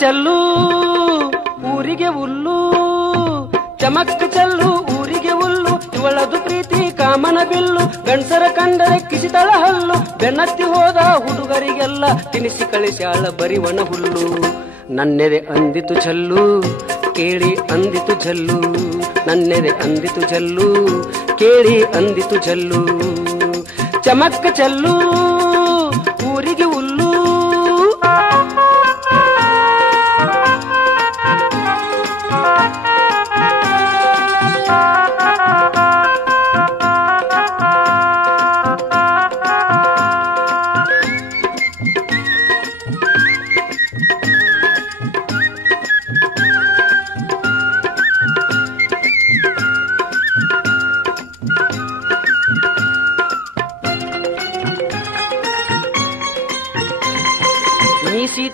ಚೆಲ್ಲು ಊರಿಗೆ ಹುಲ್ಲು, ಚಮಕ್ ಚೆಲ್ಲು ಊರಿಗೆ ಹುಲ್ಲು. ಇವಳದು ಪ್ರೀತಿ ಕಾಮನ ಬಿಲ್ಲು, ಗಂಡಸರ ಕಂಡರೆ ಕಿಸಿತಳ ಹಲ್ಲು. ಬೆನ್ನತ್ತಿ ಹೋದ ಹುಡುಗರಿಗೆಲ್ಲ ತಿನಿಸಿ ಕಳಿಸ್ಯಾಳ ಬರಿವಣ ಹುಲ್ಲು. ನನ್ನೆದೆ ಅಂದಿತು ಛಲ್ಲು ಕೇಳಿ ಅಂದಿತು ಝಲ್ಲು, ನನ್ನೆದೆ ಅಂದಿತು ಝಲ್ಲು ಕೇಳಿ ಅಂದಿತು ಝಲ್ಲು. ಚಮಕ್ ಚೆಲ್ಲು ಊರಿಗೆ ಹುಲ್ಲು.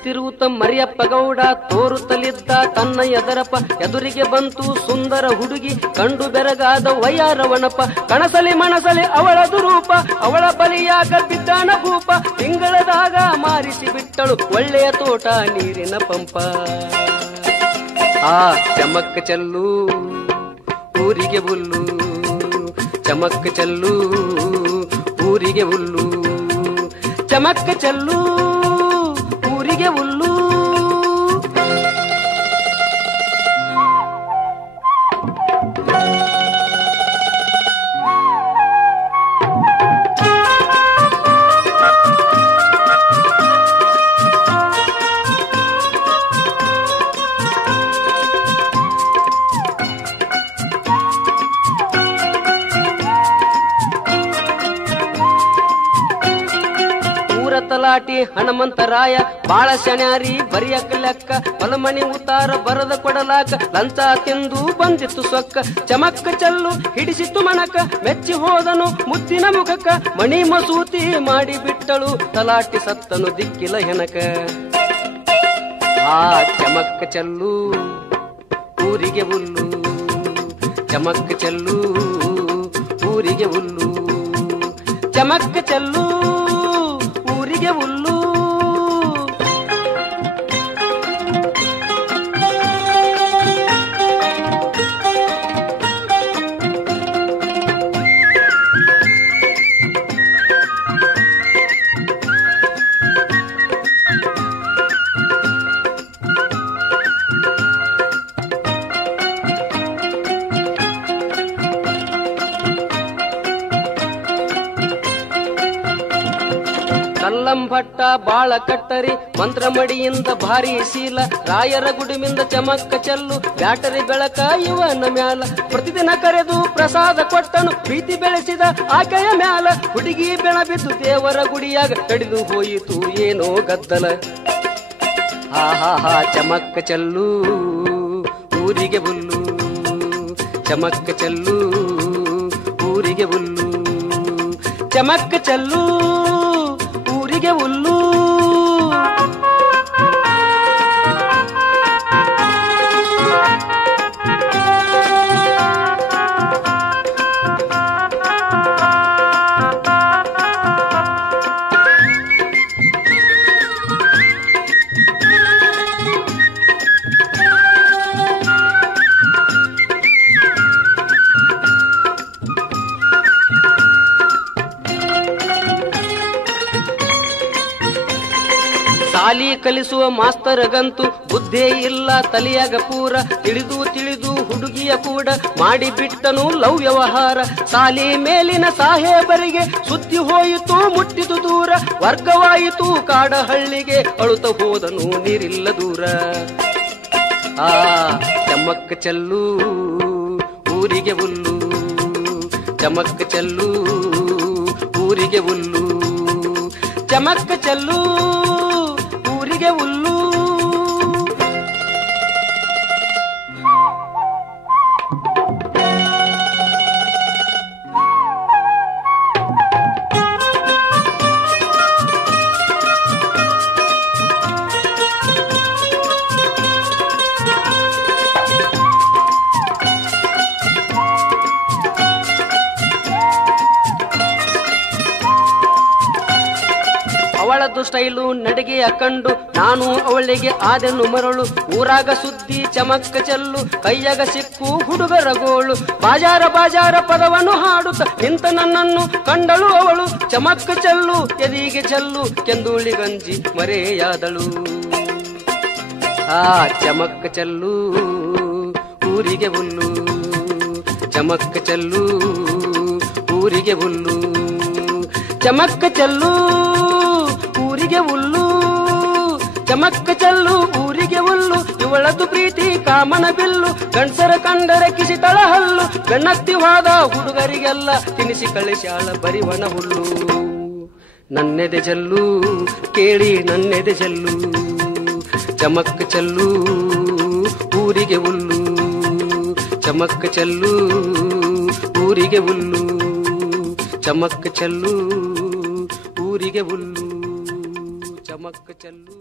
ತಿರುಗುತ್ತ ಮರಿಯಪ್ಪ ಗೌಡ ತೋರುತ್ತಲಿದ್ದ ತನ್ನ ಎದರಪ್ಪ. ಎದುರಿಗೆ ಬಂತು ಸುಂದರ ಹುಡುಗಿ, ಕಂಡು ಬೆರಗಾದ ವಯ್ಯಾರವಣಪ್ಪ. ಕಣಸಲಿ ಮಣಸಲಿ ಅವಳದು ರೂಪ, ಅವಳ ಬಲಿಯಾಗ ಬಿದ್ದಾನ ಭೂಪ. ತಿಂಗಳದಾಗ ಮಾರಿಸಿ ಬಿಟ್ಟಳು ಒಳ್ಳೆಯ ತೋಟ ನೀರಿನ ಪಂಪ. ಆ ಚಮಕ್ ಚೆಲ್ಲು ಊರಿಗೆ ಹುಲ್ಲು, ಚಮಕ್ ಚೆಲ್ಲು ಊರಿಗೆ ಹುಲ್ಲು, ಚಮಕ್ ಚೆಲ್ಲು ಊರಿಗೆ ಹುಲ್ಲು. ತಲಾಟಿ ಹನುಮಂತರಾಯ ಬಾಳ ಶಣ್ಯಾರಿ ಬರಿಯಕ್ಕ ಲೆಕ್ಕ, ಹೊಲಮಣಿ ಉತ್ತಾರ ಬರದ ಕೊಡಲಾಕ, ಲಂಚ ತಿಂದು ಬಂದಿತ್ತು ಸೊಕ್ಕ. ಚಮಕ್ ಚೆಲ್ಲು ಹಿಡಿಸಿತ್ತು ಮನಕ, ಮೆಚ್ಚಿ ಹೋದನು ಮುದ್ದಿನ ಮುಖಕ್ಕ. ಮಣಿ ಮಸೂತಿ ಮಾಡಿ ಬಿಟ್ಟಳು ತಲಾಟಿ ಸತ್ತನು ದಿಕ್ಕಿಲ ಹೆನಕ. ಆ ಚಮಕ್ ಚೆಲ್ಲು ಊರಿಗೆ ಹುಲ್ಲು, ಚಮಕ್ ಚೆಲ್ಲು ಊರಿಗೆ ಹುಲ್ಲು, ಚಮಕ್ ಚೆಲ್ಲು ಊರಿಗೆ ಹುಲ್ಲು. ಕಲ್ಲಂಭಟ್ಟ ಬಾಳ ಕಟ್ಟರಿ ಮಂತ್ರಮಡಿಯಿಂದ ಭಾರಿ ಶೀಲ, ರಾಯರ ಗುಡಿಮಿಂದ ಚಮಕ್ಕ ಚೆಲ್ಲು ಬ್ಯಾಟರಿ ಬೆಳಕ ಇವನ ಮ್ಯಾಲ. ಪ್ರತಿದಿನ ಕರೆದು ಪ್ರಸಾದ ಕೊಟ್ಟನು ಪ್ರೀತಿ ಬೆಳೆಸಿದ ಆಕೆಯ ಮ್ಯಾಲ. ಹುಡುಗಿ ಬೆಳ ಬಿದ್ದು ದೇವರ ಗುಡಿಯಾಗ ಕಡಿದು ಹೋಯಿತು ಏನೋ ಗದ್ದಲ. ಹಾ ಹಾ ಹಾ ಚಮಕ್ಕ ಚೆಲ್ಲು ಊರಿಗೆ ಹುಲ್ಲು, ಚಮಕ್ಕ ಚೆಲ್ಲು ಊರಿಗೆ ಹುಲ್ಲು, ಚಮಕ್ಕ ಚೆಲ್ಲು ಊರಿಗೆ ಹುಲ್ಲು. ಶಾಲಿ ಕಲಿಸುವ ಮಾಸ್ತರಗಂತೂ ಬುದ್ಧೇ ಇಲ್ಲ ತಲೆಯಾಗ ಪೂರ. ತಿಳಿದು ತಿಳಿದು ಹುಡುಗಿಯ ಕೂಡ ಮಾಡಿ ಬಿಟ್ಟನು ಲವ್ ವ್ಯವಹಾರ. ಶಾಲಿ ಮೇಲಿನ ಸಾಹೇಬರಿಗೆ ಸುದ್ದಿ ಹೋಯಿತು ಮುಟ್ಟಿತು ದೂರ. ವರ್ಗವಾಯಿತು ಕಾಡ ಹಳ್ಳಿಗೆ ಅಳುತ್ತ ಹೋದನು ನೀರಿಲ್ಲ ದೂರ. ಆ ಚಮಕ್ ಚೆಲ್ಲು ಊರಿಗೆ ಹುಲ್ಲು, ಚಮಕ್ ಚೆಲ್ಲು ಊರಿಗೆ ಹುಲ್ಲು, ಚಮಕ್ ಚೆಲ್ಲು ಊರಿಗೆ ಹುಲ್ಲು. ಅವಳದು ಸ್ಟೈಲು ನಡಿಗೆಯ ಕಂಡು ನಾನು ಅವಳಿಗೆ ಆದೆನು ಮರಳು. ಊರಾಗ ಸುದ್ದಿ ಚಮಕ್ಕ ಚೆಲ್ಲು, ಕೈಯಾಗ ಸಿಕ್ಕು ಹುಡುಗರ ಗೋಳು. ಬಾಜಾರ ಬಾಜಾರ ಪದವನ್ನು ಹಾಡುತ್ತ ನಿಂತ ನನ್ನನ್ನು ಕಂಡಳು ಅವಳು. ಚಮಕ್ಕ ಚೆಲ್ಲು ಎದಿಗೆ ಚೆಲ್ಲು, ಕೆಂದುಳಿ ಗಂಜಿ ಮರೆಯಾದಳು. ಆ ಚಮಕ್ಕ ಚೆಲ್ಲು ಊರಿಗೆ ಹುಲ್ಲು, ಚಮಕ್ಕ ಚೆಲ್ಲು ಊರಿಗೆ ಹುಲ್ಲು. ಚಮಕ್ಕ ಚೆಲ್ಲು ಊರಿಗೆ ಹುಲ್ಲು, ಚಮಕ್ಕ ಚೆಲ್ಲು ಊರಿಗೆ ಹುಲ್ಲು. ಇವಳದು ಪ್ರೀತಿ ಕಾಮನ ಬಿಲ್ಲು, ಗಂಡಸರ ಕಂಡರೆ ಕಿಸಿತಳ ಹಲ್ಲು. ಬೆನ್ನತ್ತಿ ಹೋದ ಹುಡುಗರಿಗೆಲ್ಲ ತಿನಿಸಿ ಕಳಿಸ್ಯಾಳ ಬರಿವನ ಹುಲ್ಲು. ನನ್ನೆದೆ ಜಲ್ಲು ಕೇಳಿ ನನ್ನೆದೆ ಜಲ್ಲು, ಚಮಕ್ಕ ಚೆಲ್ಲು ಊರಿಗೆ ಹುಲ್ಲು, ಚಮಕ್ಕ ಚೆಲ್ಲು ಊರಿಗೆ ಹುಲ್ಲು, ಚಮಕ್ಕ ಚೆಲ್ಲು ಊರಿಗೆ ಹುಲ್ಲು, ಚಮಕ್ಕ ಚೆಲ್ಲು.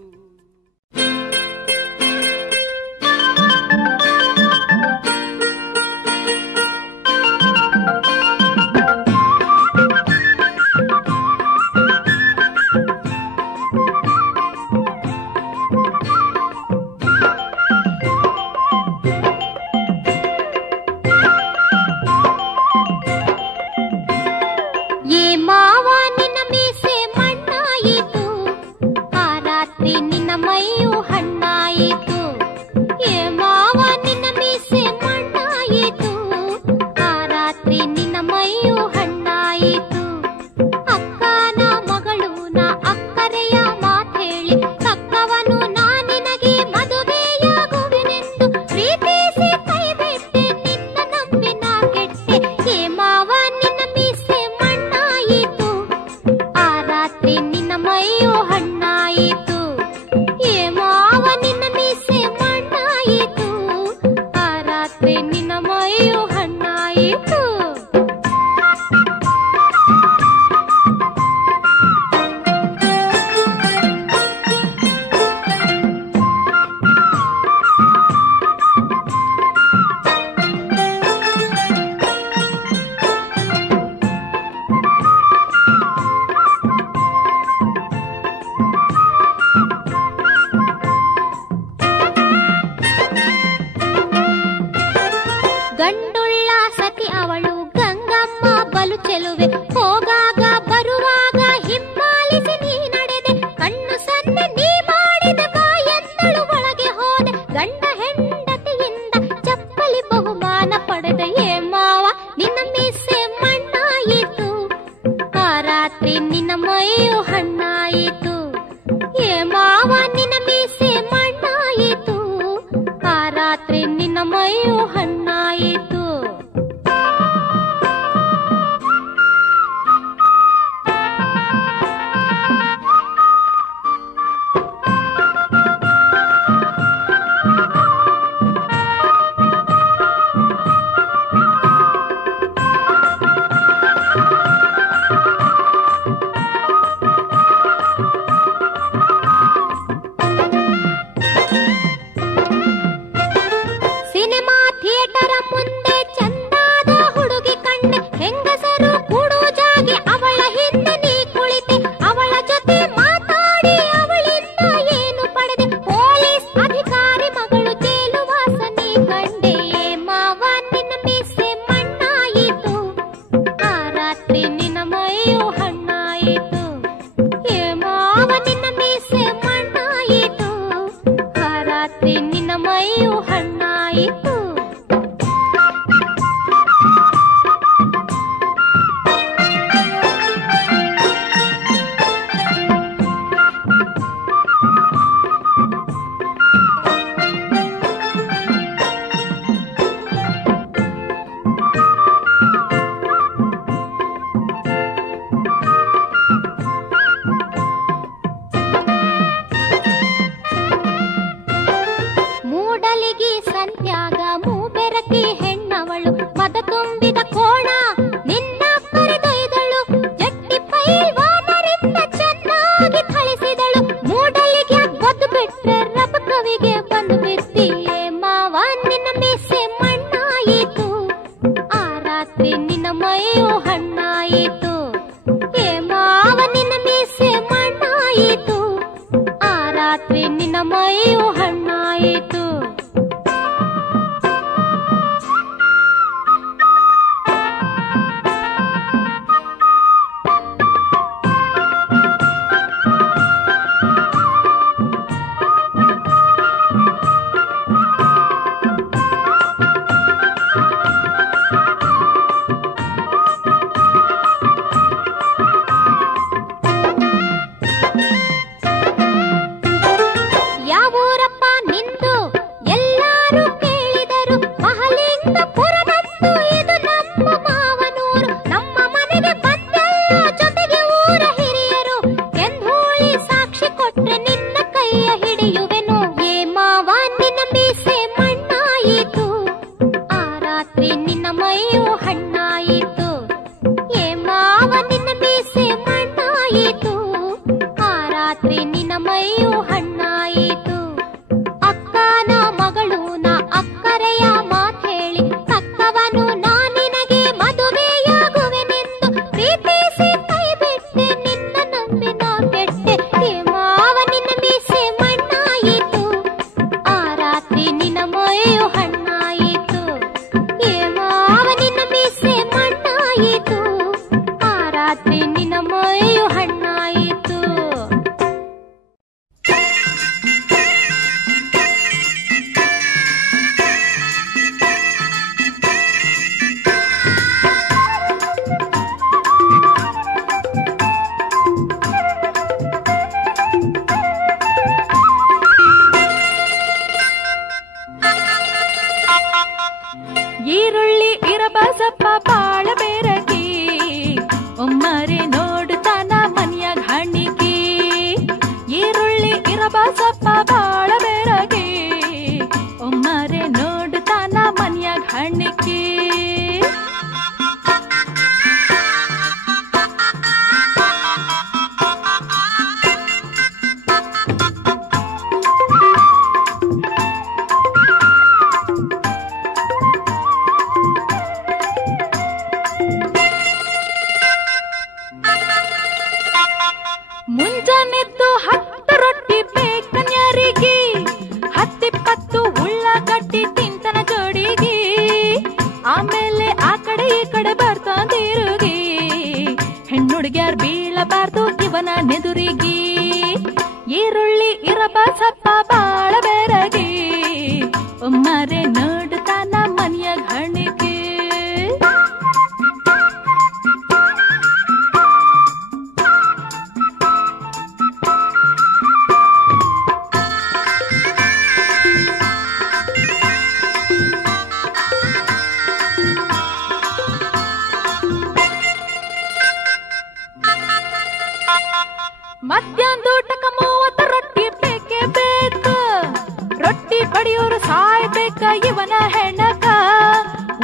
ಹಣ್ಣಾಯಿತು, ಏ ಮಾವ ನಿನ್ನ ಮೀಸೆ ಮಣ್ಣಾಯಿತು. ಈರುಳ್ಳಿ ಇರಬಸಪ್ಪ ಬಾಳ ಬೇರಗಿ ಒಮ್ಮರೆ ನೋಡುತ್ತಾನ ಮನ್ಯಾಗ ಹಣ್ಣಿಗೆ ಈರುಳ್ಳಿ ಇರಬಸಪ್ಪ ಬಾಳ ಬೇರಗಿ ಒಮ್ಮರೆ ನೋಡುತ್ತಾನ ಮನ್ಯಾಗ ಹಣ್ಣಿಗೆ ಮುಂಜಾನೆದ್ದು 10 ರೊಟ್ಟಿ ಬೇಕನ್ಯಾರಿಗೆ 10-20 ಉಳ್ಳಾಗಡ್ಡಿ ತಿಂತನ ಜೋಡಿಗೆ ಆಮೇಲೆ ಆ ಕಡೆ ಈ ಕಡೆ ಬರ್ತಾಂದಿರುಗಿ ಹೆಣ್ಣುಡುಗ್ಯಾರ್ ಬೀಳಬಾರ್ದು ಇವನ ನೆದುರಿಗೆ ಈರುಳ್ಳಿ ಇರಬಸಪ್ಪ ಬಾಳ ಬೇರಗಿ ಒಮ್ಮರೆ ನೋಡುತ್ತಾನ ಮನ್ಯಾಗ ಹಣ್ಣಿಗೆ ಮಧ್ಯಾಹ್ನದೂಟಕ 30 ರೊಟ್ಟಿ ಬೇಕೇ ಬೇಕು ರೊಟ್ಟಿ ಬಡಿಯೋರು ಸಾಯ್ಬೇಕ ಇವನ ಹೆಣಕ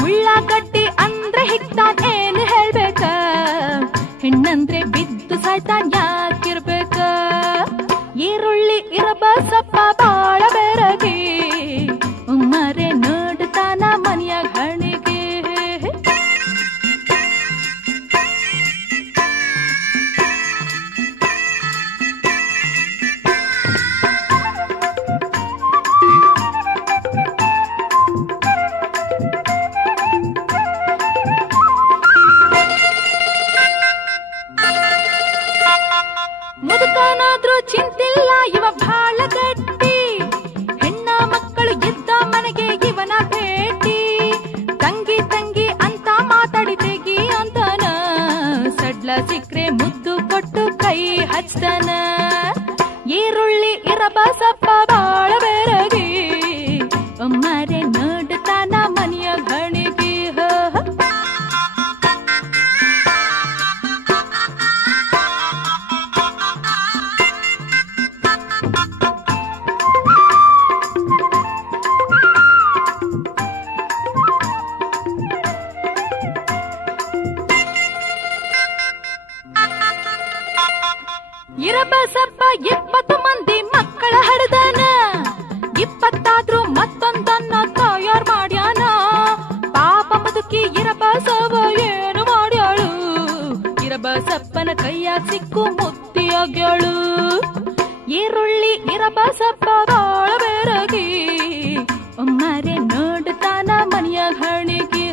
ಉಳ್ಳಾಗಡ್ಡಿ ಅಂದ್ರೆ ಹಿಕ್ತಾನ್ ಏನು ಹೇಳ್ಬೇಕ ಹೆಣ್ಣಂದ್ರೆ ಬಿದ್ದು ಸಾಯ್ತಾನ್ ಯಾಕಿರ್ಬೇಕ ಈರುಳ್ಳಿ ಇರಬಸಪ್ಪ ಬಾಳ ಬೇರಗಿ ಉಮ್ಮರೆ ನೋಡುತ್ತಾನ ಮನ್ಯಾಗ ಹಣಿಗೆ ಮುದುಕನಾದ್ರೂ ಚಿಂತಿಲ್ಲ ಇವ ಬಾಳ ಗಟ್ಟಿ ಹೆಣ್ಣ ಮಕ್ಕಳು ಇದ್ದ ಮನೆಗೆ ಇವನ ಭೇಟಿ ತಂಗಿ ತಂಗಿ ಅಂತ ಮಾತಾಡಿ ತೆಗಿ ಅಂತಾನ ಸಡ್ಲ ಸಿಕ್ರೆ ಮುದ್ದು ಕೊಟ್ಟು ಕೈ ಹಚ್ತಾನ ಈರುಳ್ಳಿ ಇರಬಸಪ್ಪ ಬಾಳ ಬೇರಗಿ ಒಮ್ಮರೆ ನೋಡುತ್ತಾನ ಮನೆಯ ಗಣಿಗೆ ಇರಬಸಪ್ಪ 20 ಮಂದಿ ಮಕ್ಕಳ ಹಡ್ದಾನ 20 ಮತ್ತೊಂದನ್ನ ತಯಾರ್ ಮಾಡ್ಯಾನ ಪಾಪ ಮುದುಕಿ ಇರಬಸವ ಏನು ಮಾಡ್ಯಾಳು ಇರಬಸಪ್ಪನ ಕೈಯಾಗ ಸಿಕ್ಕು ಮುತ್ತಿಯಾಗ್ಯಾಳು ಈರುಳ್ಳಿ ಇರಬಸಪ್ಪ ಬಾಳ ಬೇರಗಿ ಒಮ್ಮರೆ ನೋಡುತ್ತಾನ ಮನೆಯಾಗ ಹಣಿಗೆ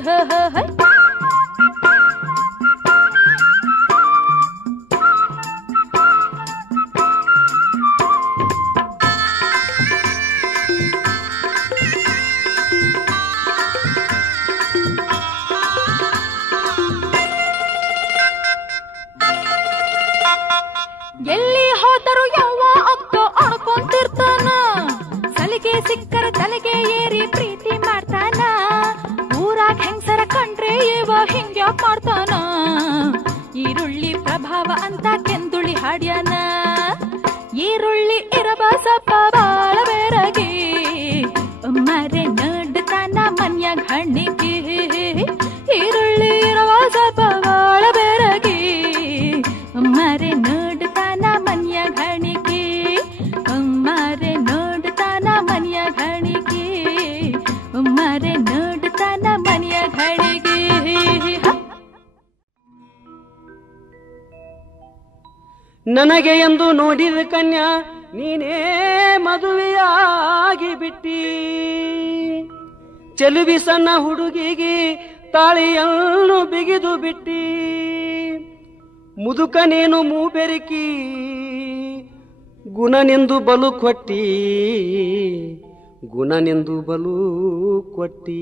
ಎಲ್ಲಿ ಹೋದರು ಯಾವ ಅಕ್ಕ ಅಣ್ಕೊಂತಿರ್ತಾನ ಸಲಿಗೆ ಸಿಕ್ಕರ ತಲೆಗೆ ಏರಿ ಪ್ರೀತಿ ಮಾಡ್ತಾನ ಊರಾಗ ಹೆಂಗಸರ ಕಂಡ್ರೆ ಇವ ಹಿಂಗ್ಯಾಕ್ ಮಾಡ್ತಾನ ಈರುಳ್ಳಿ ಪ್ರಭಾವ ಅಂತ ಕೆಂದುಳಿ ಹಾಡ್ಯಾನ ಈರುಳ್ಳಿ ಇರಬಸಪ್ಪ ಬಾಳ ಬೇರಗಿ ಒಮ್ಮರೆ ನೋಡುತ್ತಾನ ಮನ್ಯಾಗ ಹಣ್ಣಿಗೆ ಈರುಳ್ಳಿ ಇರಬಸಪ್ಪ ಬಾಳ ಬೇರಗಿ ಒಮ್ಮರೆ ನೋಡುತ್ತಾನ ಮನ್ಯಾಗ ಹಣಿಗೆ ಒಮ್ಮರೆ ನೋಡುತ್ತಾನ ಮನ್ಯಾಗ ಹಣಿಗೆ ಒಮ್ಮರೆ ನೋಡುತ್ತಾನ ಮನ್ಯಾಗ ಹಣಿಗೆ ನನಗೆ ಎಂದು ನೋಡಿದ ಕನ್ಯಾ ನೀನೇ ಮದುವೆಯಾಗಿ ಬಿಟ್ಟಿ ಚೆಲುವಿ ಸಣ್ಣ ಹುಡುಗಿಗೆ ತಾಳಿಯನ್ನು ಬಿಗಿದು ಬಿಟ್ಟಿ ಮುದುಕನೇನು ಮೂಬೆರಕಿ ಗುಣನೆಂದು ಬಲು ಕೊಟ್ಟಿ ಗುಣನೆಂದು ಬಲು ಕೊಟ್ಟಿ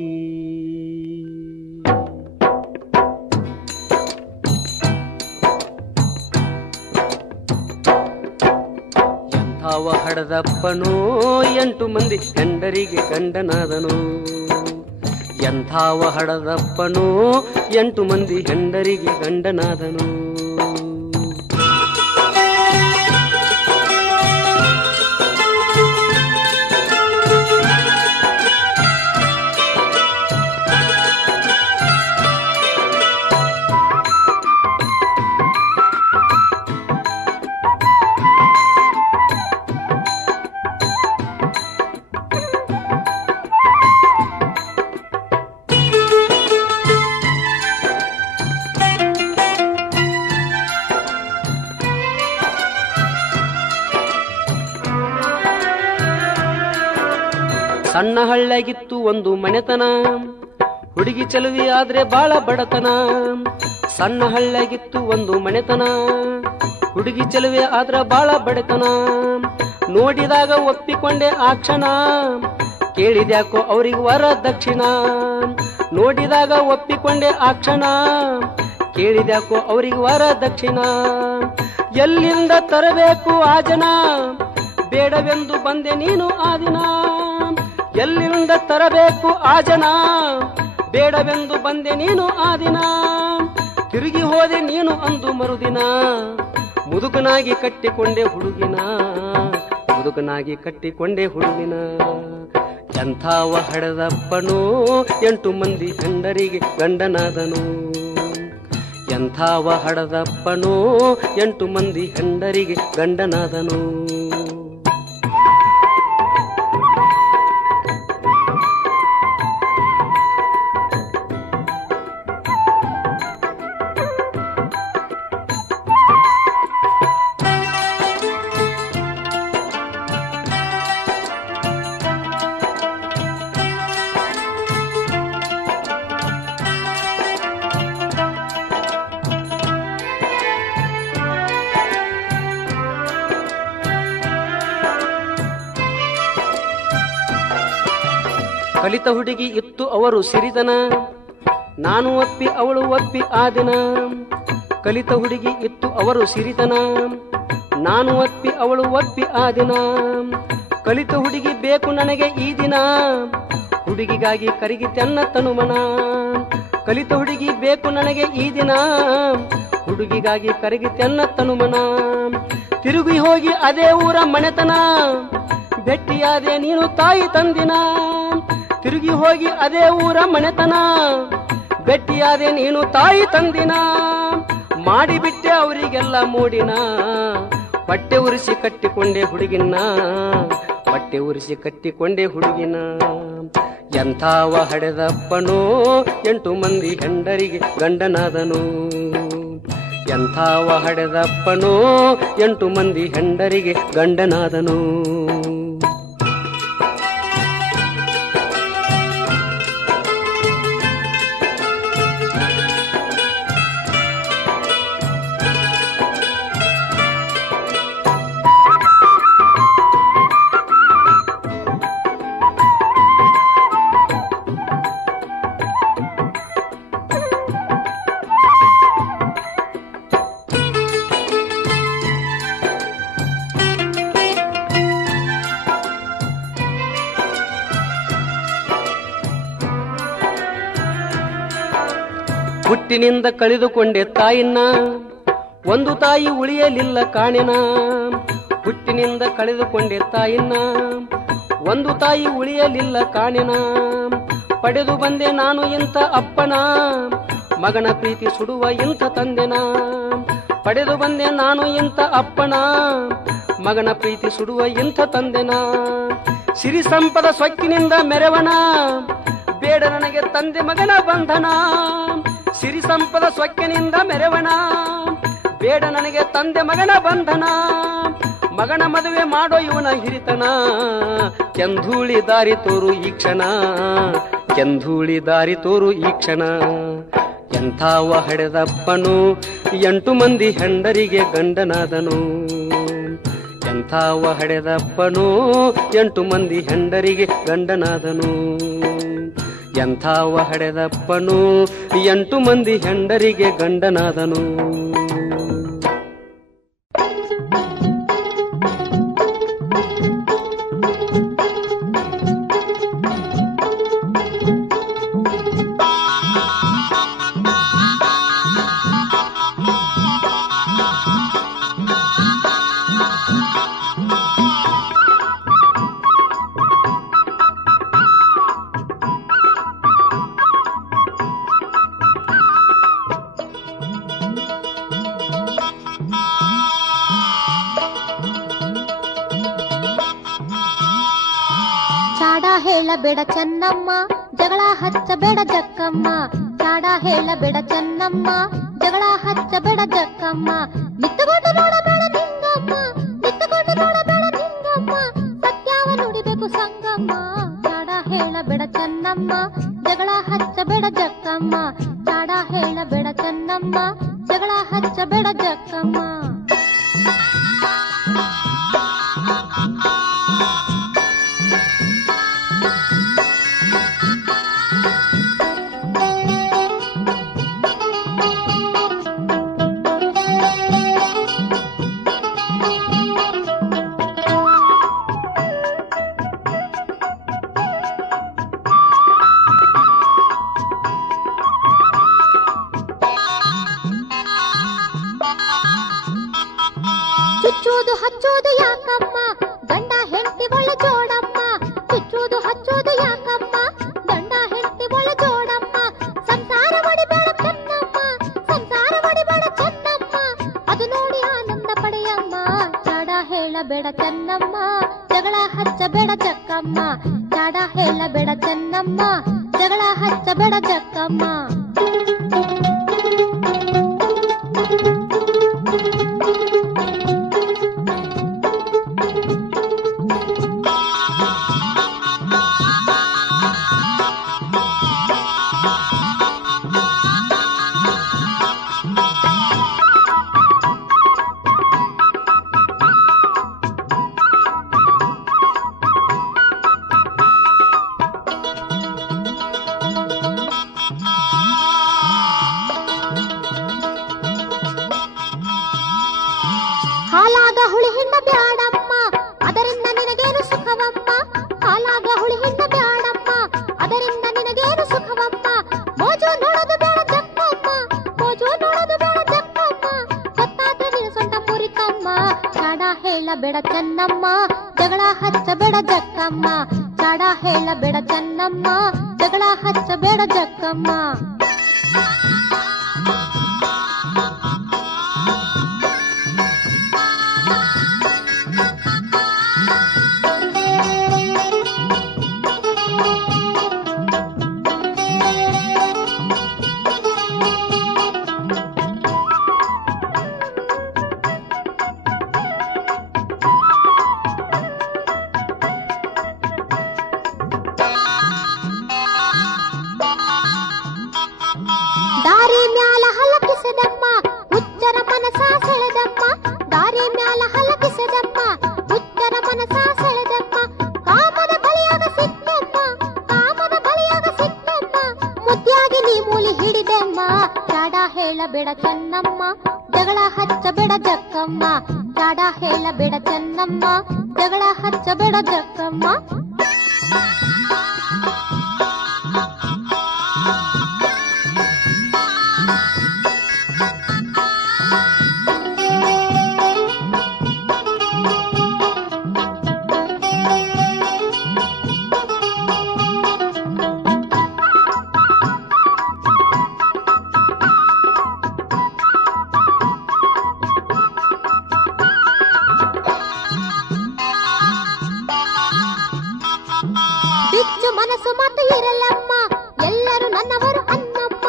ಎಂಥವ ಹಡದಪ್ಪನೋ 8 ಮಂದಿ ಗಂಡರಿಗೆ ಗಂಡನಾದನು ಎಂಥಾವ ಹಡದಪ್ಪನೋ 8 ಮಂದಿ ಹೆಂಡರಿಗೆ ಗಂಡನಾದನು. ಸಣ್ಣ ಹಳ್ಳಿಯಾಗಿತ್ತು ಒಂದು ಮನೆತನ, ಹುಡುಗಿ ಚೆಲುವಿ ಆದ್ರೆ ಬಾಳ ಬಡತನ. ಸಣ್ಣ ಹಳ್ಳಿಯಾಗಿತ್ತು ಒಂದು ಮನೆತನ, ಹುಡುಗಿ ಚೆಲುವೆ ಆದ್ರ ಬಾಳ ಬಡತನ. ನೋಡಿದಾಗ ಒಪ್ಪಿಕೊಂಡೆ ಆ ಕ್ಷಣ, ಕೇಳಿದ್ಯಾಕೋ ಅವ್ರಿಗೆ ವರದಕ್ಷಿಣ. ನೋಡಿದಾಗ ಒಪ್ಪಿಕೊಂಡೆ ಆ ಕ್ಷಣ, ಕೇಳಿದ್ಯಾಕೋ ಅವ್ರಿಗೆ ವರದಕ್ಷಿಣ. ಎಲ್ಲಿಂದ ತರಬೇಕು ಆ ಜನ, ಬೇಡವೆಂದು ಬಂದೆ ನೀನು ಆ ದಿನ. ಎಲ್ಲಿಂದ ತರಬೇಕು ಆ ಜನ, ಬೇಡವೆಂದು ಬಂದೆ ನೀನು ಆ ದಿನ. ತಿರುಗಿ ಹೋದೆ ನೀನು ಅಂದು ಮರುದಿನ, ಮುದುಕನಾಗಿ ಕಟ್ಟಿಕೊಂಡೆ ಹುಡುಗಿನ, ಮುದುಕನಾಗಿ ಕಟ್ಟಿಕೊಂಡೆ ಹುಡುಗಿನ. ಎಂಥಾವ ಹಡದಪ್ಪನೋ 8 ಮಂದಿ ಹೆಂಡರಿಗೆ ಗಂಡನಾದನು. ಎಂಥಾವ ಹಡದಪ್ಪನೋ 8 ಮಂದಿ ಹೆಂಡರಿಗೆ ಗಂಡನಾದನು. ಕಲಿತ ಹುಡುಗಿ ಇತ್ತು ಅವರು ಸಿರಿತನ, ನಾನು ಒಪ್ಪಿ ಅವಳು ಒಪ್ಪಿ ಆ ದಿನ. ಕಲಿತ ಹುಡುಗಿ ಇತ್ತು ಅವರು ಸಿರಿತನ, ನಾನು ಒಪ್ಪಿ ಅವಳು ಒಪ್ಪಿ ಆ ದಿನ. ಕಲಿತ ಹುಡುಗಿ ಬೇಕು ನನಗೆ ಈ ದಿನ, ಹುಡುಗಿಗಾಗಿ ಕರಗಿತೆನ್ನ ತನುಮನ. ಕಲಿತ ಹುಡುಗಿ ಬೇಕು ನನಗೆ ಈ ದಿನ, ಹುಡುಗಿಗಾಗಿ ಕರಗಿತೆನ್ನ ತನುಮನ. ತಿರುಗಿ ಹೋಗಿ ಅದೇ ಊರ ಮನೆತನ, ಭೆಟ್ಟಿಯಾದೆ ನೀನು ತಾಯಿ ತಂದಿನ. ತಿರುಗಿ ಹೋಗಿ ಅದೇ ಊರ ಮನೆತನ, ಭೆಟ್ಟಿಯಾದೆ ನೀನು ತಾಯಿ ತಂದಿನ. ಮಾಡಿಬಿಟ್ಟೆ ಅವರಿಗೆಲ್ಲ ಮೂಡಿನ, ಬಟ್ಟೆ ಉರಿಸಿ ಕಟ್ಟಿಕೊಂಡೆ ಹುಡುಗಿನ, ಬಟ್ಟೆ ಉರಿಸಿ ಕಟ್ಟಿಕೊಂಡೆ ಹುಡುಗಿನ. ಎಂಥಾವ ಹಡೆದಪ್ಪನೋ 8 ಮಂದಿ ಹೆಂಡರಿಗೆ ಗಂಡನಾದನು. ಎಂಥಾವ ಹಡೆದಪ್ಪನೋ 8 ಮಂದಿ ಹೆಂಡರಿಗೆ ಗಂಡನಾದನು. ಹುಟ್ಟಿನಿಂದ ಕಳೆದುಕೊಂಡೆ ತಾಯಿನ, ಒಂದು ತಾಯಿ ಉಳಿಯಲಿಲ್ಲ ಕಾಣೆನ. ಹುಟ್ಟಿನಿಂದ ಕಳೆದುಕೊಂಡೆ ತಾಯಿನ, ಒಂದು ತಾಯಿ ಉಳಿಯಲಿಲ್ಲ ಕಾಣೆನ. ಪಡೆದು ಬಂದೆ ನಾನು ಇಂಥ ಅಪ್ಪನ, ಮಗನ ಪ್ರೀತಿ ಸುಡುವ ಇಂಥ ತಂದೆನ. ಪಡೆದು ಬಂದೆ ನಾನು ಇಂಥ ಅಪ್ಪನ, ಮಗನ ಪ್ರೀತಿ ಸುಡುವ ಇಂಥ ತಂದೆನ. ಸಿರಿ ಸಂಪದ ಸೊಕ್ಕಿನಿಂದ ಮೆರವನ, ಬೇಡ ನನಗೆ ತಂದೆ ಮಗನ ಬಂಧನ. ಸಿರಿ ಸಂಪದ ಸೊಕ್ಕಿನಿಂದ ಮೆರವಣ, ಬೇಡ ನನಗೆ ತಂದೆ ಮಗನ ಬಂಧನ. ಮಗನ ಮದುವೆ ಮಾಡೋ ಇವನ ಹಿರಿತನ, ಕೆಂಧೂಳಿ ದಾರಿ ತೋರು ಈ ಕ್ಷಣ, ಕೆಂಧೂಳಿ ದಾರಿ ತೋರು ಈ ಕ್ಷಣ. ಎಂಥಾವ ಹಡೆದಪ್ಪನು 8 ಮಂದಿ ಹೆಂಡರಿಗೆ ಗಂಡನಾದನು. ಎಂಥಾವ ಹಡೆದಪ್ಪನು 8 ಮಂದಿ ಹೆಂಡರಿಗೆ ಗಂಡನಾದನು. ಎಂಥಾವ ಹಡೆದಪ್ಪನು 8 ಮಂದಿ ಹೆಂಡರಿಗೆ ಗಂಡನಾದನು. ಹೇಳಬೇಡ ಚೆನ್ನಮ್ಮ ಜಗಳ ಹಚ್ಚಬೇಡ ಜಕ್ಕಮ್ಮ ಚಾಡ ಹೇಳಬೇಡ ಚೆನ್ನಮ್ಮ ಜಗಳ ಹಚ್ಚಬೇಡ ಜಕ್ಕಮ್ಮ ನಿತ್ತುಕೊಂಡು ನೋಡಬೇಡ ನಿಂಗಮ್ಮ ನಿತ್ತುಕೊಂಡು ನೋಡಬೇಡ ನಿಂಗಮ್ಮ ಸತ್ಯವ ನುಡಿಬೇಕು ಸಂಗಮ್ಮ ಚಾಡ ಹೇಳಬೇಡ ಚೆನ್ನಮ್ಮ ಜಗಳ ಹಚ್ಚಬೇಡ ಜಕ್ಕಮ್ಮ ಚಾಡ ಹೇಳಬೇಡ ಚೆನ್ನಮ್ಮ ಜಗಳ ಹಚ್ಚಬೇಡ ಜಕ್ಕಮ್ಮ ಚುಚ್ಚುವುದು ಹಚ್ಚೋದು ಯಾಕಮ್ಮ ಗಂಡ ಹೆಂಡತಿ ಒಳ್ಳೆ ಜೋಡಮ್ಮ ಚುಚ್ಚುವುದು ಹಚ್ಚೋದು ಯಾಕಮ್ಮ ಗಂಡ ಹೆಂಡತಿ ಒಳ್ಳೆ ಜೋಡಮ್ಮ ಸಂಸಾರ ಒಡಿಬೇಡ ಚೆನ್ನಮ್ಮ ಸಂಸಾರ ಒಡಿಬೇಡ ಚೆನ್ನಮ್ಮ ಅದು ನೋಡಿ ಆನಂದ ಪಡೆಯಮ್ಮ ಚಾಡ ಹೇಳಬೇಡ ಚೆನ್ನಮ್ಮ ಜಗಳ ಹಚ್ಚಬೇಡ ಜಕ್ಕಮ್ಮ ಚಾಡ ಹೇಳಬೇಡ ಚೆನ್ನಮ್ಮ ಜಗಳ ಹಚ್ಚಬೇಡ ಜಕ್ಕಮ್ಮ ಹಾಲಾಗ ಹುಳಿ ಹಿಂಡ ಬ್ಯಾಡಮ್ಮ ಅದರಿಂದ ನಿನಗೇನು ಸುಖವಮ್ಮ ಹಾಲಾಗ ಹುಳಿ ಹಿಂಡ ಬ್ಯಾಡಮ್ಮ ಅದರಿಂದ ನಿನಗೇನು ಸುಖವಮ್ಮ ಮೋಜು ನೋಡೋದು ಬೇಡ ಜಕ್ಕಮ್ಮ ಮೋಜು ನೋಡೋದು ಬೇಡ ಜಕ್ಕಮ್ಮ ಗೊತ್ತಾದ್ರೆ ನೀನು ಸೊಂಟ ಮುರಿತಮ್ಮ ಚಾಡ ಹೇಳಬೇಡ ಚೆನ್ನಮ್ಮ ಜಗಳ ಹಚ್ಚಬೇಡ ಜಕ್ಕಮ್ಮ ಚಾಡ ಹೇಳಬೇಡ ಚೆನ್ನಮ್ಮ ಜಗಳ ಹಚ್ಚಬೇಡ ಜಕ್ಕಮ್ಮ ದಾರಿ ಮ್ಯಾಲ ಹಲಕಿಸದಮ್ಮ ಹುಚ್ಚರ ಮನಸ ಸೆಳೆದಮ್ಮ ದಾರಿ ಮ್ಯಾಲ ಹಲಕಿಸದಮ್ಮ ಹುಚ್ಚರ ಮನಸ ಸೆಳೆದಮ್ಮ ಕಾಮದ ಬಲಿಯಾಗ ಸಿಕ್ಕಮ್ಮ ಕಾಮದ ಬಲಿಯಾಗ ಸಿಕ್ಕಮ್ಮ ಮುದ್ಯಾಗಿ ನೀ ಮೂಲಿ ಹಿಡಿದಮ್ಮ ಚಾಡ ಹೇಳಬೇಡ ಚೆನ್ನಮ್ಮ ಜಗಳ ಹಚ್ಚಬೇಡ ಜಕ್ಕಮ್ಮ ಚಾಡ ಹೇಳಬೇಡ ಚೆನ್ನಮ್ಮ ಜಗಳ ಹಚ್ಚಬೇಡ ಜಕ್ಕಮ್ಮ ಬಿಚ್ಚು ಮನಸ್ಸು ಮಾತು ಇರಲಮ್ಮ ಎಲ್ಲರೂ ನನ್ನವರು ಅನ್ನಮ್ಮ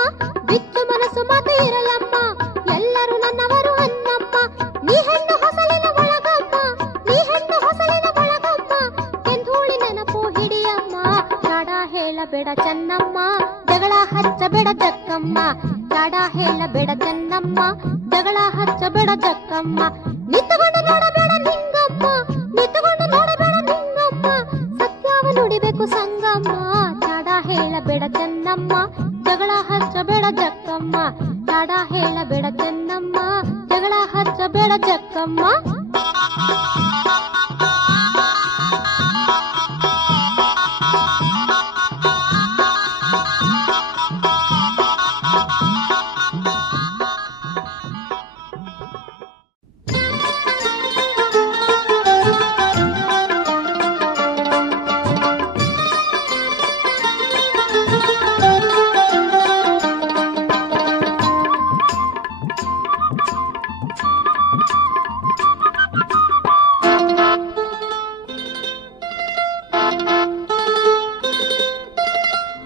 ಬಿಚ್ಚು ಮನಸ್ಸು ಮಾತು ಇರಲಮ್ಮ ಎಲ್ಲರೂ ನನ್ನವರು ಅನ್ನಮ್ಮ ನೀ ಹೆಣ್ಣು ಹೊಸಲಿನ ಒಳಗಮ್ಮ ನೀ ಹೆಣ್ಣು ಹೊಸಲಿನ ಒಳಗಮ್ಮ ಕೆಂಧೂಳಿ ನೆನಪು ಹಿಡಿಯಮ್ಮ ಚಾಡ ಹೇಳಬೇಡ ಚೆನ್ನಮ್ಮ ಜಗಳ ಹಚ್ಚಬೇಡ ಜಕ್ಕಮ್ಮ ಚಾಡ ಹೇಳಬೇಡ ಚೆನ್ನಮ್ಮ ಜಗಳ ಹಚ್ಚಬೇಡ ಜಕ್ಕಮ್ಮ ನಿತ್ತುಕೊಂಡು ನೋಡಬೇಡ ನಿಂಗಮ್ಮ ನಿತ್ತುಕೊಂಡು ನೋಡಬೇಡ ನಿಂಗಮ್ಮ ಸತ್ಯವ ನುಡಿಬೇಕು ಸಂಗಮ್ಮ ಚಾಡ ಹೇಳಬೇಡ ಚೆನ್ನಮ್ಮ ಜಗಳ ಹಚ್ಚಬೇಡ ಜಕ್ಕಮ್ಮ ಚಾಡ ಹೇಳಬೇಡ ಚೆನ್ನಮ್ಮ ಜಗಳ ಹಚ್ಚಬೇಡ ಜಕ್ಕಮ್ಮ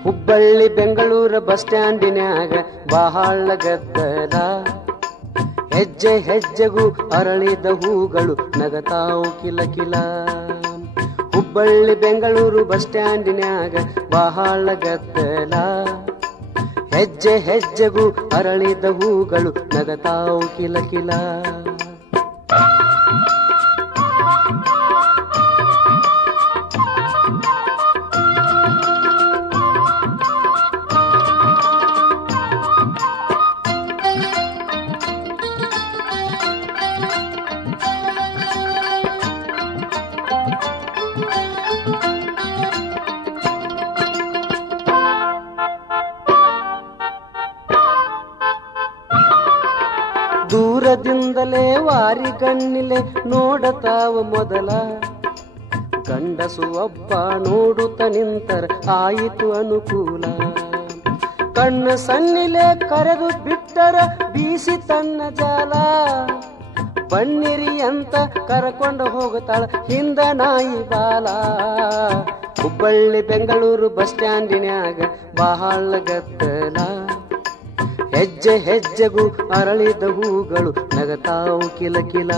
ಹುಬ್ಬಳ್ಳಿ ಬೆಂಗಳೂರು ಬಸ್ ಸ್ಟ್ಯಾಂಡಿನ್ಯಾಗ ಬಹಳ ಗದ್ದಲ, ಹೆಜ್ಜೆ ಹೆಜ್ಜೆಗೂ ಅರಳಿದ ಹೂಗಳು ನಗತಾವು ಕಿಲಕಿಲ. ಹುಬ್ಬಳ್ಳಿ ಬೆಂಗಳೂರು ಬಸ್ ಸ್ಟ್ಯಾಂಡಿನ್ಯಾಗ ಬಹಳ ಗದ್ದಲ, ಹೆಜ್ಜೆ ಹೆಜ್ಜೆಗೂ ಅರಳಿದ ಹೂಗಳು ನಗತಾವು ಕಿಲಕಿಲ. ದೂರದಿಂದಲೇ ವಾರಿಗಣ್ಣಿಲೆ ನೋಡತಾವ ಮೊದಲ, ಗಂಡಸು ಒಬ್ಬ ನೋಡುತ್ತ ನಿಂತರ ಆಯಿತು ಅನುಕೂಲ. ಕಣ್ಣು ಸಣ್ಣಿಲೆ ಕರೆದು ಬಿಟ್ಟರ ಬೀಸಿ ತನ್ನ ಜಾಲ, ಬನ್ನಿರಿ ಅಂತ ಕರಕೊಂಡು ಹೋಗುತ್ತಾಳ ಹಿಂದ ನಾಯಿ ಬಾಲ. ಹುಬ್ಬಳ್ಳಿ ಬೆಂಗಳೂರು ಬಸ್ ಸ್ಟ್ಯಾಂಡಿನ್ಯಾಗ ಬಹಳ ಗದ್ದಲ, ಹೆಜ್ಜೆ ಹೆಜ್ಜೆಗೂ ಅರಳಿದ ಹೂಗಳು ನಗತಾವು ಕಿಲಕಿಲ.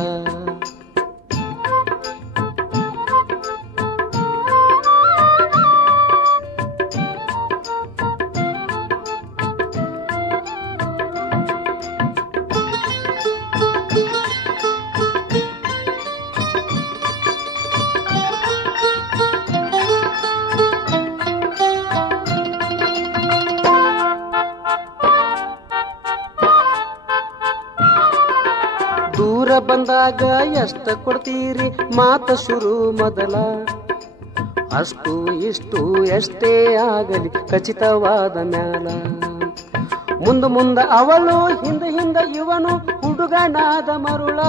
ದೂರ ಬಂದಾಗ ಎಷ್ಟ ಕೊಡ್ತೀರಿ ಮಾತ ಶುರು ಮೊದಲ, ಅಷ್ಟು ಇಷ್ಟು ಎಷ್ಟೇ ಆಗಲಿ ಖಚಿತವಾದ ಮ್ಯಾಲ. ಮುಂದ ಮುಂದ ಅವಳು ಹಿಂದ ಹಿಂದ ಇವನು ಹುಡುಗನಾದ ಮರುಳ,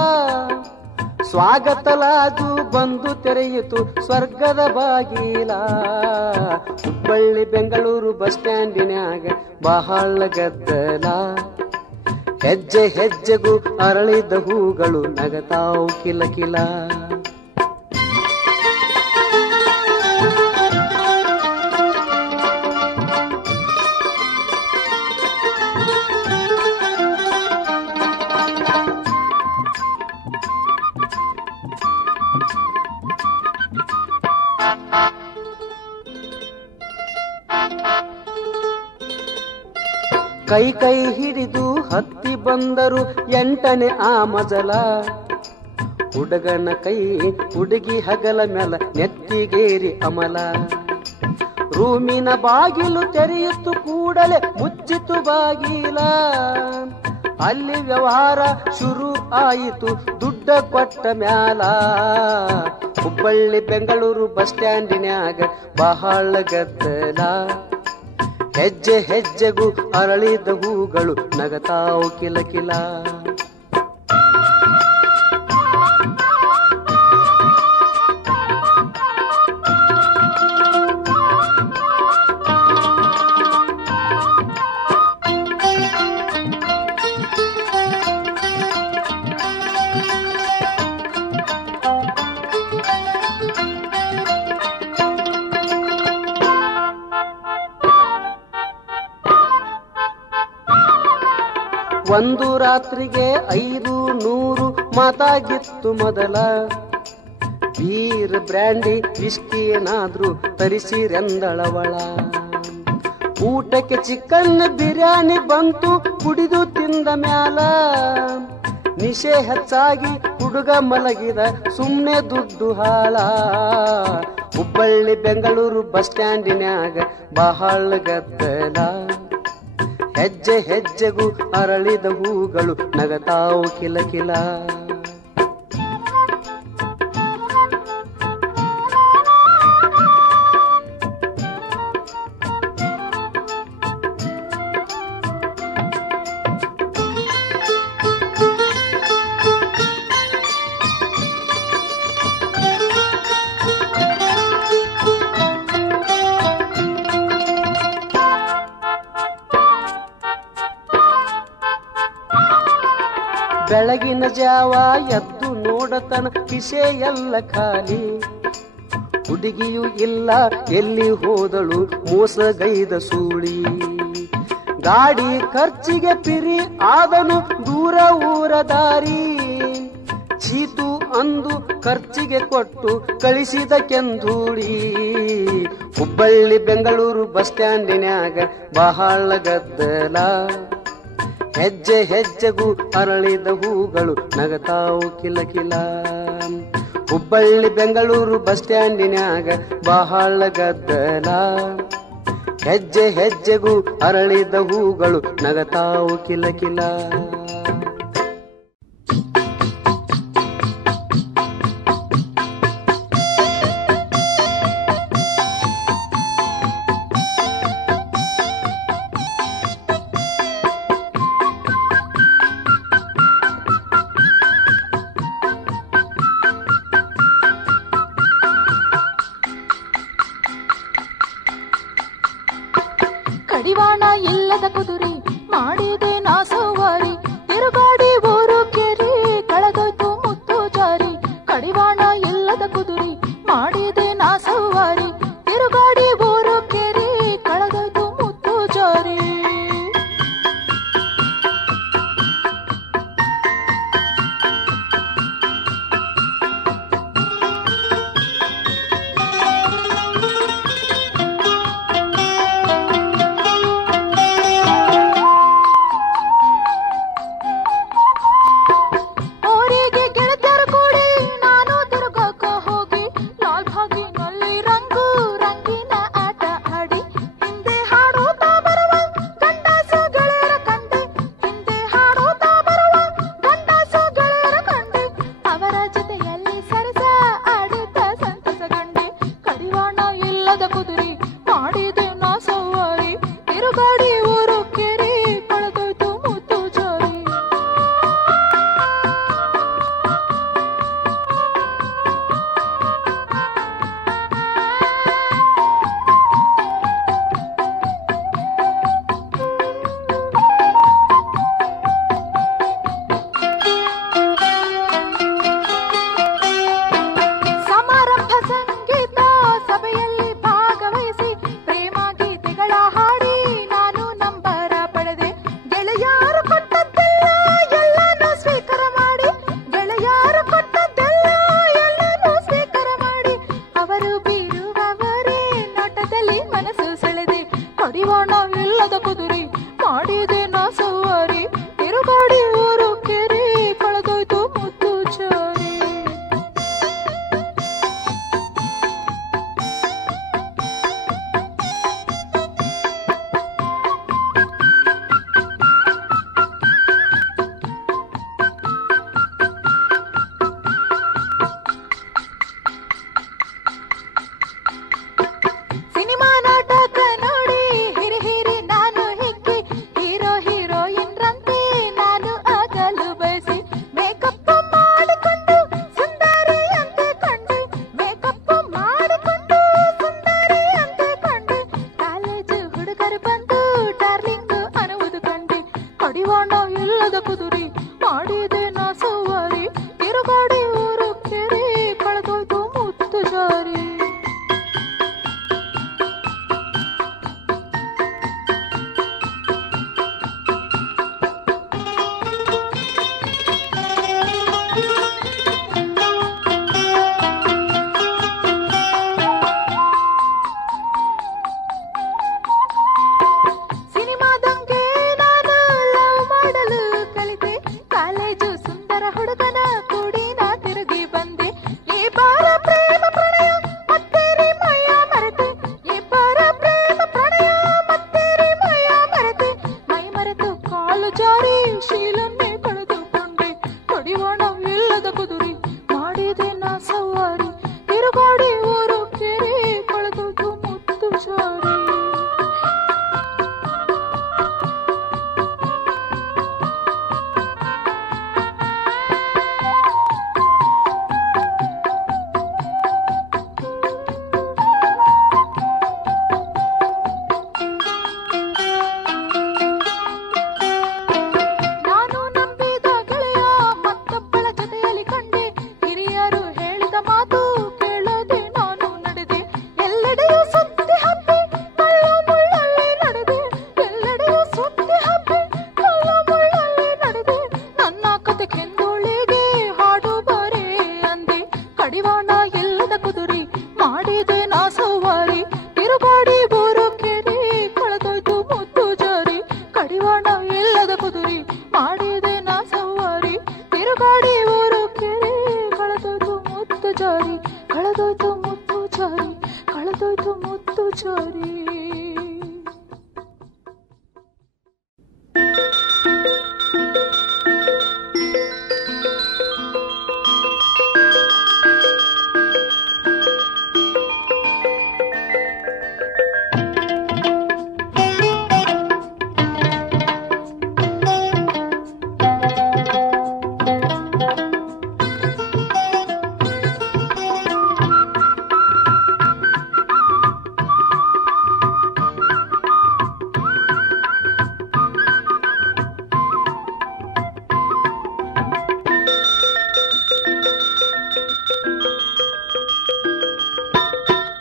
ಸ್ವಾಗತಲಾಗು ಬಂದು ತೆರೆಯಿತು ಸ್ವರ್ಗದ ಬಾಗಿಲ. ಹುಬ್ಬಳ್ಳಿ ಬೆಂಗಳೂರು ಬಸ್ ಸ್ಟ್ಯಾಂಡಿನ್ಯಾಗ ಬಹಳ ಗದ್ದಲ, ಹೆಜ್ಜೆ ಹೆಜ್ಜೆಗೂ ಅರಳಿದ ಹೂಗಳು ನಗತಾವು ಕಿಲಕಿಲ. ಕೈ ಕೈ ಹಿಡಿದು ಹತ್ತಿ ಬಂದರು 8ನೇ ಆ ಮಜಲ, ಹುಡುಗನ ಕೈ ಹುಡುಗಿ ಹಗಲ ಮ್ಯಾಲ ನೆತ್ತಿಗೇರಿ ಅಮಲ. ರೂಮಿನ ಬಾಗಿಲು ತೆರೆಯಿತು ಕೂಡಲೇ ಮುಚ್ಚಿತು ಬಾಗಿಲ, ಅಲ್ಲಿ ವ್ಯವಹಾರ ಶುರು ಆಯಿತು ದುಡ್ಡ ಕೊಟ್ಟ ಮ್ಯಾಲ. ಹುಬ್ಬಳ್ಳಿ ಬೆಂಗಳೂರು ಬಸ್ ಸ್ಟ್ಯಾಂಡಿನ್ಯಾಗ ಬಹಳ ಗದ್ದಲ, ಹೆಜ್ಜೆ ಹೆಜ್ಜೆಗೂ ಅರಳಿದ ಹೂಗಳು ನಗತಾವು ಕಿಲಕಿಲ. ಒಂದು ರಾತ್ರಿಗೆ 500 ಮಾತಾಗಿತ್ತು ಮೊದಲ, ಬೀರ್ ಬ್ರ್ಯಾಂಡಿ ವಿಸ್ಕಿ ಏನಾದ್ರೂ ತರಿಸಿರೆಂದಳವಳ. ಊಟಕ್ಕೆ ಚಿಕನ್ ಬಿರಿಯಾನಿ ಬಂತು ಕುಡಿದು ತಿಂದ ಮ್ಯಾಲ, ನಿಶೆ ಹೆಚ್ಚಾಗಿ ಹುಡುಗ ಮಲಗಿದ ಸುಮ್ನೆ ದುಡ್ಡು ಹಾಳ. ಹುಬ್ಬಳ್ಳಿ ಬೆಂಗಳೂರು ಬಸ್ ಸ್ಟ್ಯಾಂಡಿನ್ಯಾಗ ಬಹಳ ಗದ್ದಲ, ಹೆಜ್ಜೆ ಹೆಜ್ಜೆಗೂ ಅರಳಿದ ಹೂಗಳು ನಗತಾವು ಕಿಲಕಿಲ. ಬೆಳಗಿನ ಜಾವ ಎದ್ದು ನೋಡತನ ಕಿಸೆ ಎಲ್ಲ ಖಾಲಿ, ಹುಡುಗಿಯೂ ಇಲ್ಲ ಎಲ್ಲಿ ಹೋದಳು ಮೋಸಗೈದ ಸೂಳಿ. ಗಾಡಿ ಖರ್ಚಿಗೆ ಪಿರಿ ಆದನು ದೂರ ಊರ ದಾರಿ. ಚೀತು ಅಂದು ಖರ್ಚಿಗೆ ಕೊಟ್ಟು ಕಳಿಸಿದ ಕೆಂಧೂಳಿ. ಹುಬ್ಬಳ್ಳಿ ಬೆಂಗಳೂರು ಬಸ್ ಸ್ಟ್ಯಾಂಡಿನ್ಯಾಗ ಬಹಳ ಗದ್ದಲ. ಹೆಜ್ಜೆ ಹೆಜ್ಜೆಗೂ ಅರಳಿದ ಹೂಗಳು ನಗತಾವು ಕಿಲಕಿಲ. ಹುಬ್ಬಳ್ಳಿ ಬೆಂಗಳೂರು ಬಸ್ ಸ್ಟ್ಯಾಂಡಿನ್ಯಾಗ ಬಹಳ ಗದ್ದಲ. ಹೆಜ್ಜೆ ಹೆಜ್ಜೆಗೂ ಅರಳಿದ ಹೂಗಳು ನಗತಾವು ಕಿಲಕಿಲ. ಕಡಿವಾಣ ಇಲ್ಲದ ಕುದುರೆ ಮಾಡಿದೆ ನಾ ಸವಾರಿ. ತಿರುಗಾಡಿ ಊರು ಕೇರಿ ಕಳೆದೋಯ್ತು ಮುತ್ತು ಜಾರಿ. ಕಡಿವಾಣ ಇಲ್ಲದ ಕುದುರೆ ಮಾಡಿದೆ ನಾ ಸವಾರಿ. ತಿರುಗಾಡಿ ಊರು ಕೇರಿ ಕಳೆದೋಯ್ತು ಮುತ್ತು ಜಾರಿ. ಸಿನಿಮಾ ನಾಟಕ ನೋಡಿ ಹಿರಿ ಹಿರಿ ನಾನು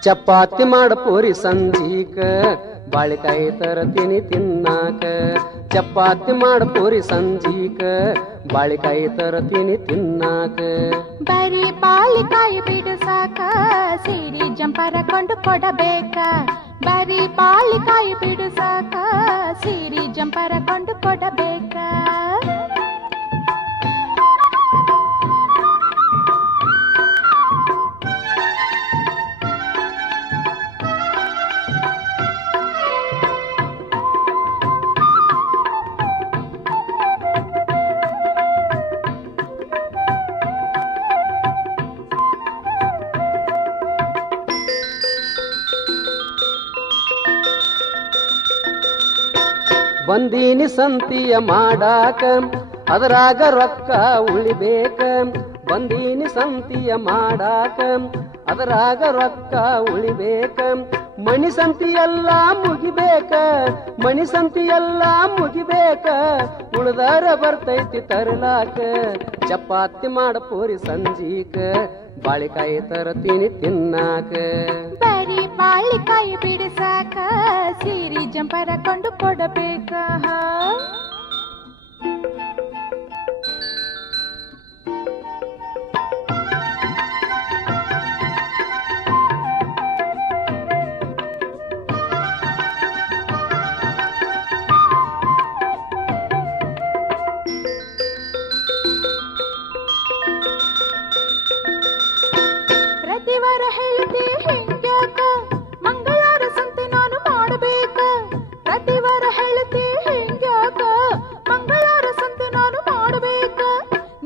ಚಪಾತಿ ಮಾಡ ಪೋರಿ ಸಂಜೀಕ ಬಾಳಿಕಾಯಿ ತರತೀನಿ ತಿನ್ನಾಕ ಚಪಾತಿ ಮಾಡ ಪೋರಿ ಸಂಜೀಕ ಬಾಳಿಕಾಯಿ ತರತೀನಿ ತಿನ್ನಾಕ ಬರೀ ಬಾಳಿಕಾಯಿ ಬಿಡಿಸಾಕ ಸೀರೆ ಜಂಪರ ಕೊಂಡು ಕೊಡಬೇಕ ಬರೀ ಬಾಳಿಕಾಯಿ ಬಿಡಿಸಾಕ ಸೀರೆ ಜಂಪರ ಕೊಂಡು ಕೊಡಬೇಕ ಬಂದೀನಿ ಸಂತಿಯ ಮಾಡಾಕ ಅದರಾಗ ರೊಕ್ಕ ಉಳಿಬೇಕ ಬಂದೀನಿ ಸಂತಿಯ ಮಾಡಾಕ ಅದರಾಗ ರೊಕ್ಕ ಉಳಿಬೇಕ ಮಣಿ ಸಂತಿಯೆಲ್ಲ ಮುಗಿಬೇಕ ಮಣಿ ಸಂತಿಯೆಲ್ಲ ಮುಗಿಬೇಕ ಉಳ್ದಾರ ಬರ್ತೈತಿ ತರಲಾಕ ಚಪಾತಿ ಮಾಡ ಪೋರಿ ಸಂಜೀಕ ಬಾಳಿಕಾಯಿ ತರತೀನಿ ತಿನ್ನಾಕ ಬರೀ ಬಾಳಿಕಾಯಿ ಬಿಡಿಸಾಕ ಸೀರೆ ಜಂಪರ ಕೊಂಡು ಕೊಡಬೇಕ ಪ್ರತಿವಾರ ಹೇಳ್ತಿ ಹಿಂಗ್ಯಾಕ ಮಂಗಳವಾರ ಸಂತೆ ನಾನು ಮಾಡಬೇಕ ಪ್ರತಿವಾರ ಹೇಳ್ತಿ ಹಿಂಗ್ಯಾಕ ಮಂಗಳವಾರ ಸಂತೆ ನಾನು ಮಾಡಬೇಕ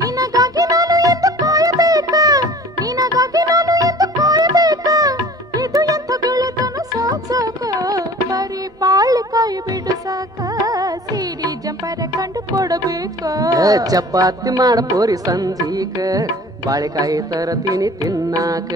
ನಿನಗಾಗಿ ನಾನು ಎಂದು ಕಾಯಬೇಕ ನಿನಗಾಗಿ ನಾನು ಎಂದು ಕಾಯಬೇಕ ಇದು ಎಂಥ ಗೆಳೆತನ ಸಾಕ ಬರೀ ಬಾಳಿಕಾಯಿ ಬಿಡಿಸಾಕ ಸೀರೆ ಜಂಪರ ಕಂಡು ಕೊಡಬೇಕ ಚಪಾತಿ ಮಾಡ ಪೋರಿ ಸಂಜೀಕ ಬಾಳಿಕಾಯಿ ತರತೀನಿ ತಿನ್ನಾಕ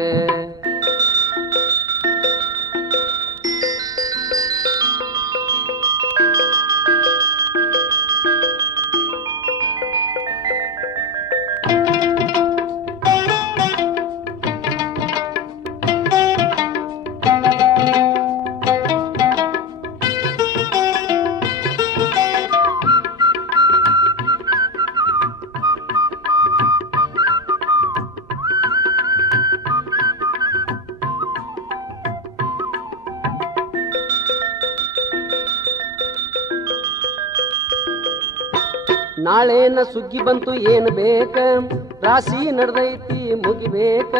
ನಾಳೇನ ಸುಗ್ಗಿ ಬಂತು ಏನ್ ಬೇಕ ರಾಶಿ ನಡ್ದೈತಿ ಮುಗಿಬೇಕ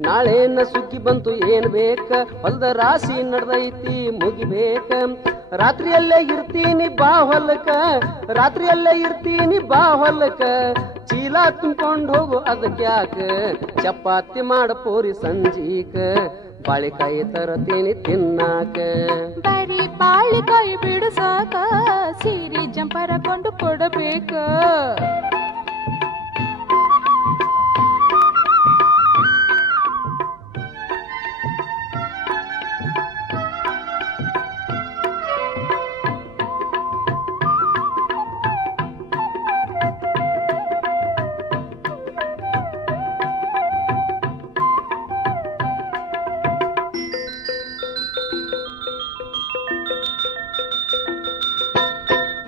ನಾಳೇನ ಸುಗ್ಗಿ ಬಂತು ಏನ್ ಬೇಕ ಹೊಲ್ದ ರಾಶಿ ನಡ್ದೈತಿ ಮುಗಿಬೇಕ ರಾತ್ರಿಯಲ್ಲೇ ಇರ್ತೀನಿ ಬಾ ಹೊಲಕ ರಾತ್ರಿಯಲ್ಲೇ ಇರ್ತೀನಿ ಬಾ ಹೊಲಕ ಚೀಲ ತುಂಬ್ಕೊಂಡು ಹೋಗು ಅದಕ್ಯಾಕ ಚಪಾತಿ ಮಾಡ ಪೋರಿ ಸಂಜೀಕ ಬಾಳಿಕಾಯಿ ತರತೀನಿ ತಿನ್ನಾಕ ಬರೀ ಬಾಳಿಕಾಯಿ ಬಿಡಿಸಾಕ ಸೀರೆ ಜಂಪರ ಕೊಂಡು ಕೊಡಬೇಕ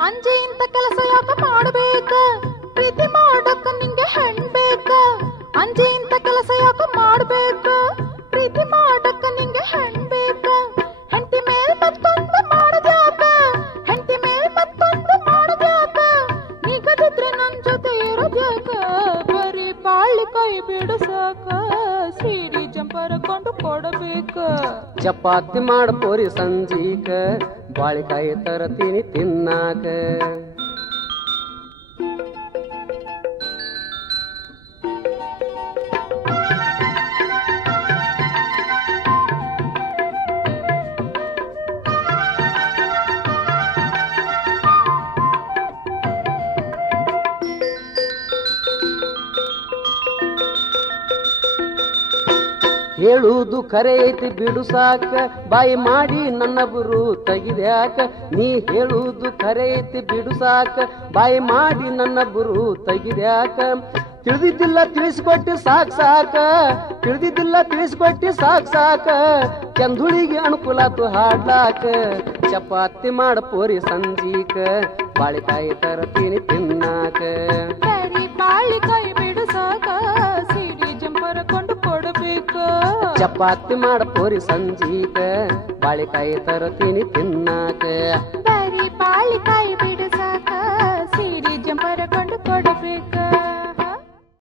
ಅಂಜೆ ಇಂತ ಕೆಲಸ ಯಾಕ ಮಾಡಬೇಕ ಪ್ರೀತಿ ಮಾಡಕ ನಿಂಗೆ ಹೆಣ್ ಬೇಕ ಅಂಜೆ ಇಂತ ಕೆಲಸ ಯಾಕ ಮಾಡಬೇಕ ಪ್ರೀತಿ ಮಾಡಕ ನಿಂಗೆ ಹೆಣ್ ಬೇಕ ಹೆಂಡತಿ ಮೇಲ್ ಮತ್ತೊಂದು ಮಾಡದ್ಯಾಕ ಹೆಂಡತಿ ಮೇಲ್ ಮತ್ತೊಂದು ಮಾಡದ್ಯಾಕ ನಿಗದಿದ್ರೆ ನನ್ ಜೊತೆ ಇರೋದ್ಯಾಕ ಬರೀ ಬಾಳಿಕಾಯಿ ಬಿಡಿಸಾಕ ಸೀರೆ ಜಂಪರ ಕೊಂಡು ಕೊಡಬೇಕ ಚಪಾತಿ ಮಾಡ ಪೋರಿ ಸಂಜೀಕ ಬಾಳಿಕಾಯಿ ತರತೀನಿ ತಿನ್ನಾಕ ಹೇಳುವುದು ಖರೆ ಐತಿ ಬಿಡುಸಾಕ ಬಾಯಿ ಮಾಡಿ ನನ್ನ ಬುರು ತೆಗಿದ್ಯಾಕ ನೀ ಹೇಳುವುದು ಖರೆ ಐತಿ ಬಿಡುಸಾಕ ಬಾಯಿ ಮಾಡಿ ನನ್ನ ಬುರು ತೆಗಿದ್ಯಾಕ ತಿಳಿದಿದ್ದಿಲ್ಲ ತಿಳಿಸ್ಕೊಟ್ಟಿ ಸಾಕ ತಿಳಿದಿದ್ದಿಲ್ಲ ತಿಳಿಸ್ಕೊಟ್ಟಿ ಸಾಕ ಚಂದುಳಿಗೆ ಅನುಕೂಲಾತು ಹಾಡ್ಲಾಕ ಚಪಾತಿ ಮಾಡ ಪೋರಿ ಸಂಜೀಕ ಬಾಳಿಕಾಯಿ ತರತೀನಿ ತಿನ್ನಾಕ ಬರೀ ಬಾಳಿಕಾಯಿ ಬಿಡಿಸಾಕ ಸಿಡಿ ಜಂಪರ್ ಕೊಂಡು ಕೊಡಬೇಕು ಚಪಾತಿ ಮಾಡ ಪೋರಿ ಸಂಜೀಕ ಬಾಳಿಕಾಯಿ ತರತೀನಿ ತಿನ್ನಾಕ